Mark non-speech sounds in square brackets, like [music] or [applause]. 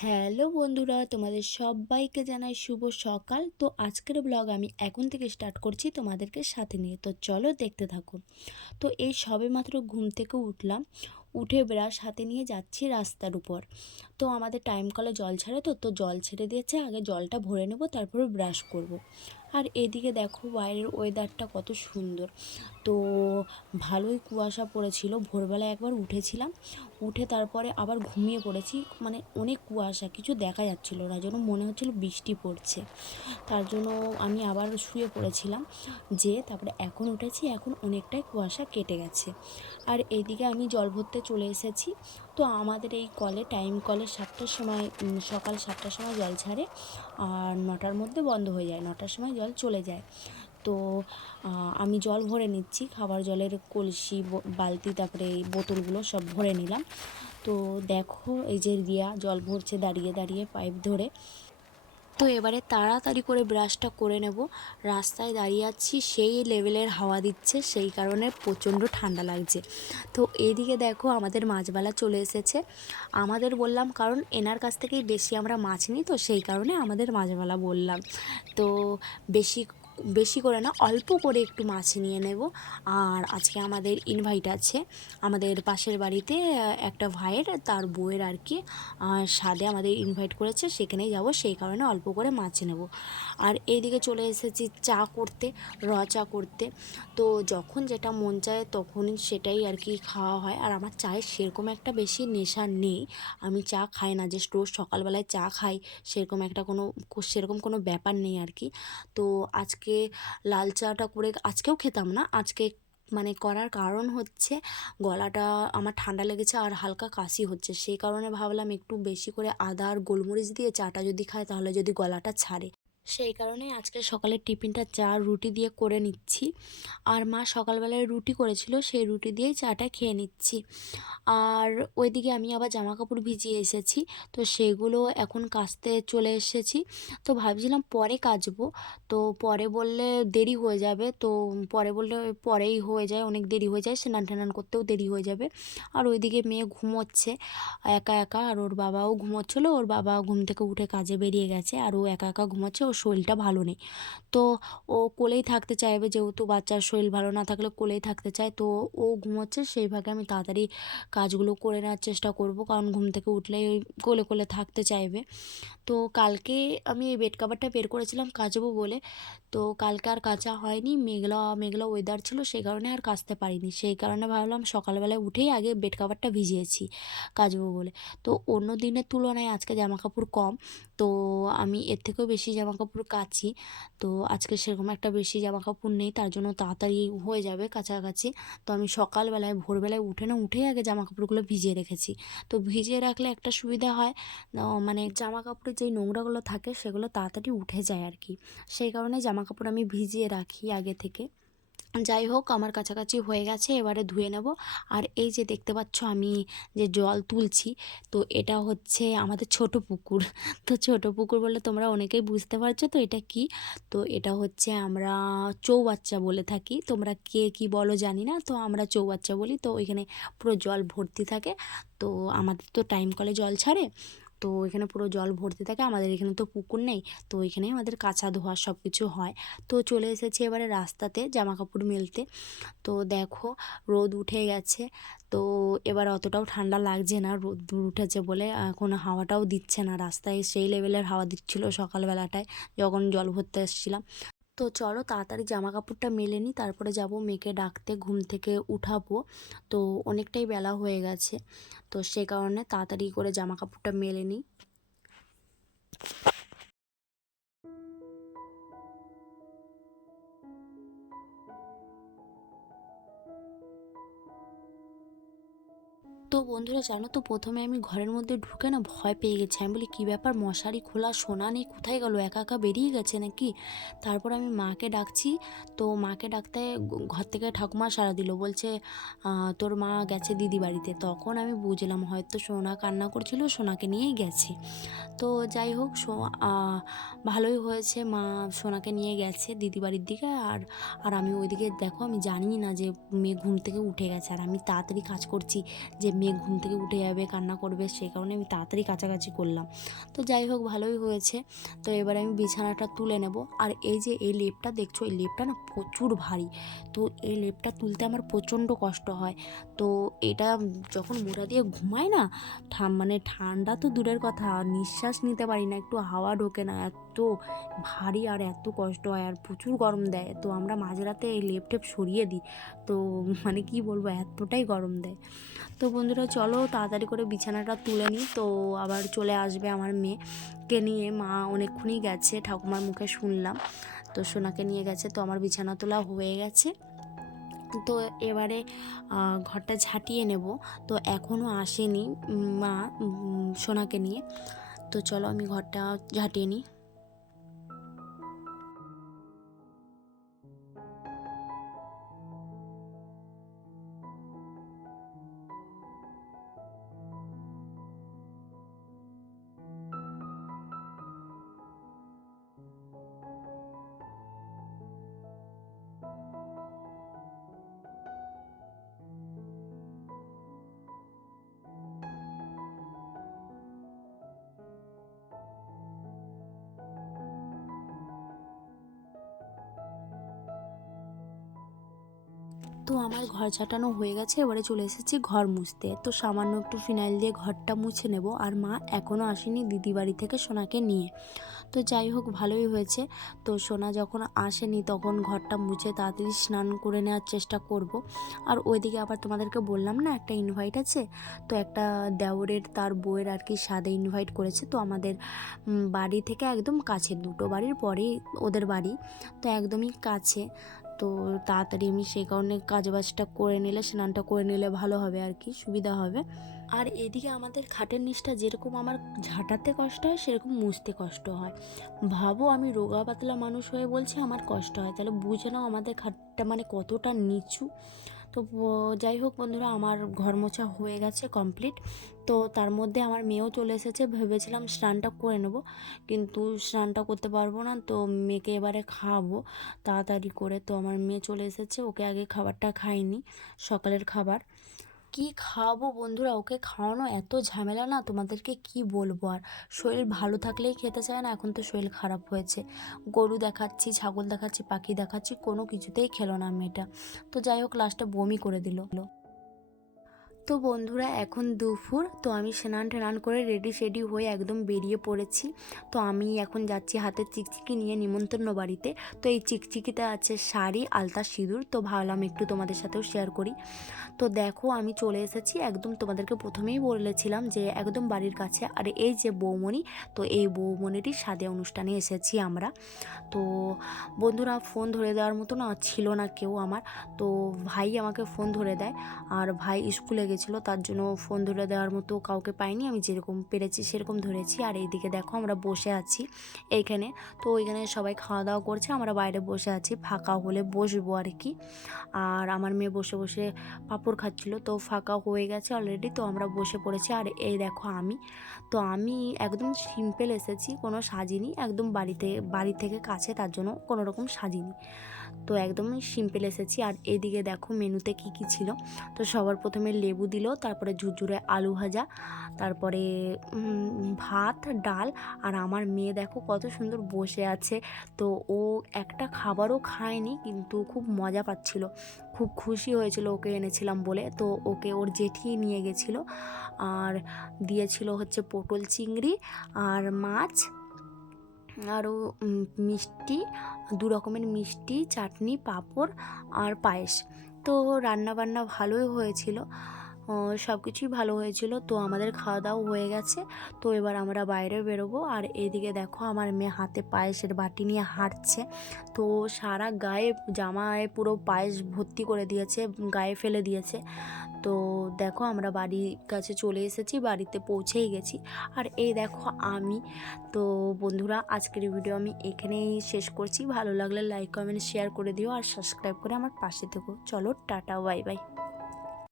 Hello বন্ধুরা, তোমাদের সবাইকে জানাই শুভ সকাল। তো আজকের ব্লগ আমি এখন থেকে স্টার্ট করছি তোমাদেরকে সাথে নিয়ে। তো চলো দেখতে থাকো। তো এই সবে মাত্র ঘুম থেকে উঠলাম। উঠে ব্রাশ হাতে নিয়ে যাচ্ছি রাস্তার উপর। তো আমাদের টাইম কলে জল ছাড়ে তো তো জল ছেড়ে দিয়েছে। আগে জলটা ভরে নেব, তারপরে ব্রাশ করব। আর এদিকে দেখো বাইরের ওয়েদারটা কত সুন্দর। তো ভালোই কুয়াশা পড়েছিল। ভোরবেলায় একবার উঠেছিলাম। উঠে তারপরে আবার ঘুমিয়ে পড়েছি। মানে অনেক কুয়াশা, কিছু দেখা যাচ্ছিল না, যেন মনে হচ্ছিল বৃষ্টি পড়ছে। তার জন্য আমি আবার শুয়ে পড়েছিলাম যে তারপরে এখন উঠেছি, এখন অনেকটাই কুয়াশা কেটে গেছে। আর এইদিকে আমি জল ভরতে চলে এসেছি। তো আমাদের এই কলে, টাইম কলে সাতটার সময় সকাল সাতটার সময় জল ছাড়ে আর নটার মধ্যে বন্ধ হয়ে যায়, নটার সময় জল চলে যায়। তো আমি জল ভরে নিচ্ছি। খাবার জলের কলসি বালতি, তারপরে এই বোতলগুলো সব ভরে নিলাম। তো দেখো, এই যে রিয়া জল ভরছে দাঁড়িয়ে দাঁড়িয়ে পাইপ ধরে। তো এবারে তাড়াতাড়ি করে ব্রাশটা করে নেব। রাস্তায় দাঁড়িয়ে আছি, সেই লেভেলের হাওয়া দিচ্ছে, সেই কারণে প্রচণ্ড ঠান্ডা লাগছে। তো এদিকে দেখো, আমাদের মাছবালা চলে এসেছে। আমাদের বললাম, কারণ এনার কাছ থেকেই বেশি আমরা মাছ নিই, তো সেই কারণে আমাদের মাছবালা বললাম। তো বেশি বেশি করে না, অল্প করে একটু মাছ নিয়ে নেব। আর আজকে আমাদের ইনভাইট আছে, আমাদের পাশের বাড়িতে একটা ভাইয়ের, তার বউয়ের আর কি স্বাদে আমাদের ইনভাইট করেছে, সেখানেই যাব, সেই কারণে অল্প করে মাছ নেব। আর এইদিকে চলে এসেছি চা করতে, র চা করতে। তো যখন যেটা মন চায় তখন সেটাই আর কি খাওয়া হয়। আর আমার চায়ের সেরকম একটা বেশি নেশা নেই। আমি চা খাই না যে রোজ সকালবেলায় চা খাই, সেরকম একটা কোনো, সেরকম কোনো ব্যাপার নেই আর কি। তো আজকে লাল চাটা করে আজকেও খেতাম না। আজকে মানে করার কারণ হচ্ছে গলাটা আমার ঠান্ডা লেগেছে আর হালকা কাশি হচ্ছে। সেই কারণে ভাবলাম একটু বেশি করে আদা আর গোলমরিচ দিয়ে চাটা যদি খাই তাহলে যদি গলাটা ছাড়ে। সেই কারণে আজকে সকালের টিফিনটা চা, রুটি দিয়ে করে নিচ্ছি। আর মা সকালবেলায় রুটি করেছিল, সেই রুটি দিয়েই চাটা খেয়ে নিচ্ছি। আর ওইদিকে আমি আবার জামা কাপড় ভিজিয়ে এসেছি, তো সেগুলো এখন কাচতে চলে এসেছি। তো ভাবছিলাম পরে কাচবো, তো পরে বললে দেরি হয়ে যাবে, তো পরে বললে পরেই হয়ে যায়, অনেক দেরি হয়ে যায়, স্নান টানান করতেও দেরি হয়ে যাবে। আর ওইদিকে মেয়ে ঘুমোচ্ছে, একা একা, আর ওর বাবাও ঘুমোচ্ছিলো, ওর বাবা ঘুম থেকে উঠে কাজে বেরিয়ে গেছে, আর ও একা একা ঘুমোচ্ছে ওর শরীরটা ভালো নেই। তো ও কোলেই থাকতে চাইবে, যেহেতু বাচ্চার শরীর ভালো না থাকলে কোলেই থাকতে চায়। তো ও ঘুমোচ্ছে, সেই ভাগে আমি তাড়াতাড়ি কাজগুলো করে নেওয়ার চেষ্টা করব, কারণ ঘুম থেকে উঠলেই ওই কোলে কোলে থাকতে চাইবে। তো কালকে আমি এই বেড কাভারটা বের করেছিলাম কাচবো বলে। তো কালকে আর কাচা হয়নি, মেঘলা মেঘলা ওয়েদার ছিল, সেই কারণে আর কাচতে পারিনি। সেই কারণে ভাবলাম সকালবেলায় উঠেই আগে বেড কাভারটা ভিজিয়েছি কাচবো বলে। তো অন্য দিনের তুলনায় আজকে জামা কাপড় কম, তো আমি এর থেকেও বেশি জামা কাপড় কাচি। তো আজকে সেরকম একটা বেশি জামা কাপড় নেই, তার জন্য তাড়াতাড়ি হয়ে যাবে কাছাকাছি। তো আমি সকালবেলায়, ভোরবেলায় উঠে না, উঠেই আগে জামা কাপড়গুলো ভিজিয়ে রেখেছি। তো ভিজিয়ে রাখলে একটা সুবিধা হয় মানে জামা কাপড়ের যেই নোংরাগুলো থাকে সেগুলো তাড়াতাড়ি উঠে যায় আর কি। সেই কারণে জামা কাপড় আমি ভিজিয়ে রাখি আগে থেকে। যাই হোক, আমার কাছাকাছি হয়ে গেছে, এবারে ধুয়ে নেব। আর এই যে দেখতে পাচ্ছ আমি যে জল তুলছি, তো এটা হচ্ছে আমাদের ছোট পুকুর। [laughs] তো ছোট পুকুর বলে তোমরা অনেকেই বুঝতে পারছ, তো এটা কি? তো এটা হচ্ছে আমরা চৌবাচ্চা বলে থাকি। তোমরা কে কি বলো জানি না, তো আমরা চৌবাচ্চা বলি। তো ওইখানে পুরো জল ভর্তি থাকে। তো আমাদের তো টাইম কলে জল ছাড়ে। তো এখানে পুরো জল ভর্তি থাকে, আমাদের এখানে তো পুকুর নেই, তো ওইখানেই আমাদের কাঁচা ধোয়া সব কিছু হয়। তো চলে এসেছি এবারে রাস্তাতে জামা কাপড় মেলতে। তো দেখো রোদ উঠে গেছে, তো এবার অতটাও ঠান্ডা লাগছে না, রোদ উঠেছে বলে এখন হাওয়াটাও দিচ্ছে না। রাস্তায় সেই লেভেলের হাওয়া দিচ্ছিল সকালবেলাটায়, যখন জল ভরতে এসেছিলাম। তো চলো তাড়াতাড়ি জামা কাপড়টা মেলে নিই, তারপরে যাব মেয়েকে ডাকতে, ঘুম থেকে উঠাবো। তো অনেকটাই বেলা হয়ে গেছে, তো সে কারণে তাড়াতাড়ি করে জামা কাপড়টা মেলে নিই। বন্ধুরা, জানো তো প্রথমে আমি ঘরের মধ্যে ঢুকে না ভয় পেয়ে গেছি। আমি বলি, কী ব্যাপার? মশারি খোলা, সোনা নেই, কোথায় গেল? একা একা বেরিয়ে গেছে নাকি? তারপর আমি মাকে ডাকছি। তো মাকে ডাকতে ঘর থেকে ঠাকুমা সারা দিল। বলছে তোর মা গেছে দিদি বাড়িতে। তখন আমি বুঝলাম, হয়তো সোনা কান্না করছিল, সোনাকে নিয়েই গেছে। তো যাই হোক ভালোই হয়েছে। মা সোনাকে নিয়ে গেছে দিদি বাড়ির দিকে। আর আর আমি ওইদিকে, দেখো, আমি জানি না যে মেয়ে ঘুম থেকে উঠে গেছে। আর আমি তাড়াতাড়ি কাজ করছি যে মেয়ে ঘুম থেকে উঠে যাবে, কান্না করবে সেই কারণে আমি তাড়াতাড়ি কাছাকাছি করলাম। তো যাই হোক, ভালোই হয়েছে। তো এবারে আমি বিছানাটা তুলে নেব। আর এই যে এই লেপটা দেখছ, এই লেপটা না প্রচুর ভারী। তো এই লেপটা তুলতে আমার প্রচণ্ড কষ্ট হয়। তো এটা যখন মোটা দিয়ে ঘুমায় না মানে ঠান্ডা তো দূরের কথা, নিঃশ্বাস নিতে পারি না, একটু হাওয়া ঢোকে না ভারী আর এত কষ্ট হয় আর প্রচুর গরম দেয়। তো আমরা মাঝরাতে এই লেপ টেপ সরিয়ে দিই। তো মানে কি বলব, এতটাই গরম দেয়। তো বন্ধুরা চলো তাড়াতাড়ি করে বিছানাটা তুলে নিই। তো আবার চলে আসবে আমার মেয়েকে নিয়ে। মা অনেকক্ষণই গেছে, ঠাকুমার মুখে শুনলাম। তো সোনাকে নিয়ে গেছে। তো আমার বিছানা তোলা হয়ে গেছে। তো এবারে ঘরটা ঝাঁটিয়ে নেব। তো এখনও আসেনি মা সোনাকে নিয়ে। তো চলো আমি ঘরটা ঝাঁটিয়ে নিই। তো আমার ঘর ঝাঁটানো হয়ে গেছে, এবারে চলে এসেছি ঘর মুছতে। তো সামান্য একটু ফিনাইল দিয়ে ঘরটা মুছে নেব। আর মা এখনও আসেনি দিদি বাড়ি থেকে সোনাকে নিয়ে। তো যাই হোক, ভালোই হয়েছে। তো সোনা যখন আসেনি তখন ঘরটা মুছে তাড়াতাড়ি স্নান করে নেওয়ার চেষ্টা করব। আর ওইদিকে আবার তোমাদেরকে বললাম না, একটা ইনভাইট আছে? তো একটা দেওরের তার বউয়ের আর কি সাদে ইনভাইট করেছে। তো আমাদের বাড়ি থেকে একদম কাছে, দুটো বাড়ির পরেই ওদের বাড়ি। তো একদমই কাছে। তো তাড়াতাড়ি আমি সেই কারণে কাজবাজটা করে নিলে, স্নানটা করে নিলে ভালো হবে আর কি, সুবিধা হবে। আর এদিকে আমাদের খাটের নিচটা যেরকম আমার ঝাঁটাতে কষ্ট হয়, সেরকম মুছতে কষ্ট হয়। ভাবো আমি রোগা পাতলা মানুষ হয়ে বলছি, আমার কষ্ট হয়। তাহলে বুঝে নাও আমাদের খাটটা মানে কতটা নিচু। তো যাই হোক বন্ধুরা, আমার ঘর মোছা হয়ে গেছে কমপ্লিট তো তার মধ্যে আমার মেয়েও চলে এসেছে, ভেবেছিলাম স্নানটা করে নেব, কিন্তু স্নানটা করতে পারব না, তো মেয়েকে এবারে খাওয়াবো তাড়াতাড়ি করে। তো আমার মেয়ে চলে এসেছে, ওকে আগে খাবারটা খাইনি, সকালের খাবার। কি খাওয়াবো বন্ধুরা? ওকে খাওয়ানো এত ঝামেলা না? তোমাদেরকে কি বলব আর? শরীর ভালো থাকলেই খেতে চায় না, এখন তো শরীর খারাপ হয়েছে। গরু দেখাচ্ছি, ছাগল দেখাচ্ছি, পাখি দেখাচ্ছি, কোনো কিছুতেই খেলো না মেয়েটা। তো যাই হোক লাস্টে বমি করে দিল। তো বন্ধুরা, এখন দুপুর, তো আমি স্নান টান করে রেডি সেডি হয়ে একদম বেরিয়ে পড়েছি। তো আমি এখন যাচ্ছি হাতে চিকচিকি নিয়ে নিমন্ত্রণ বাড়িতে। তো এই চিকচিকিতে আছে শাড়ি, আলতা সিঁদুর, তো ভাবলাম একটু তোমাদের সাথেও শেয়ার করি। তো দেখো, আমি চলে এসেছি, একদম তোমাদেরকে প্রথমেই বলেছিলাম যে একদম বাড়ির কাছে। আর এই যে বৌমণি, তো এই বৌমণিটির সাদে অনুষ্ঠানে এসেছি আমরা। তো বন্ধুরা ফোন ধরে দেওয়ার মতো না ছিল না কেউ আমার। তো ভাই আমাকে ফোন ধরে দেয়, আর ভাই স্কুলে গেছিল তার জন্য ফোন ধরে দেওয়ার মতো কাউকে পাইনি। আমি যেরকম পেরেছি সেরকম ধরেছি। আর এইদিকে দেখো আমরা বসে আছি এইখানে। তো ওইখানে সবাই খাওয়া দাওয়া করছে, আমরা বাইরে বসে আছি, ফাঁকা হলে বসবো আর কি। আর আমার মেয়ে বসে বসে পাঁপড় খাচ্ছিল, তো ফাঁকা হয়ে গেছে অলরেডি তো আমরা বসে পড়েছি। আর এই দেখো আমি। তো আমি একদম সিম্পল এসেছি, কোনো সাজিনি, একদম বাড়িতে, বাড়ি থেকে কাছে, তার জন্য কোনো রকম সাজিনি। তো একদমই সিম্পল এসেছি। আর এদিকে দেখো মেনুতে কি কি ছিল? তো সবার প্রথমে লেবু দিল, তারপরে ঝুরঝুরে আলু ভাজা, তারপরে ভাত, ডাল। আর আমার মেয়ে দেখো কত সুন্দর বসে আছে। তো ও একটা খাবারও খায়নি, কিন্তু খুব মজা পাচ্ছিল। খুব খুশি হয়েছিল ওকে এনেছিলাম বলে। তো ওকে ওর জেঠি নিয়ে গেছিল। আর দিয়েছিল হচ্ছে পটল চিংড়ি আর মাছ। আরও মিষ্টি দু রকমের মিষ্টি চাটনি পাঁপড় আর পায়েস। তো রান্না বান্না ভালোই হয়েছিল। সব কিছুই ভালো হয়েছিল। তো আমাদের খাওয়া দাওয়া হয়ে গেছে। তো এবার আমরা বাইরে বেরোবো। আর এদিকে দেখো আমার মেয়ে হাতে পায়েসের বাটি নিয়ে হাঁটছে। তো সারা গায়ে জামায় পুরো পায়েস ভর্তি করে দিয়েছে, গায়ে ফেলে দিয়েছে। তো দেখো আমরা বাড়ির কাছে চলে এসেছি, বাড়িতে পৌঁছেই গেছি। আর এই দেখো আমি। তো বন্ধুরা, আজকের ভিডিও আমি এখানেই শেষ করছি। ভালো লাগলে লাইক কমেন্ট শেয়ার করে দিও। আর সাবস্ক্রাইব করে আমার পাশে থেকো। চলো, টাটা বাই বাই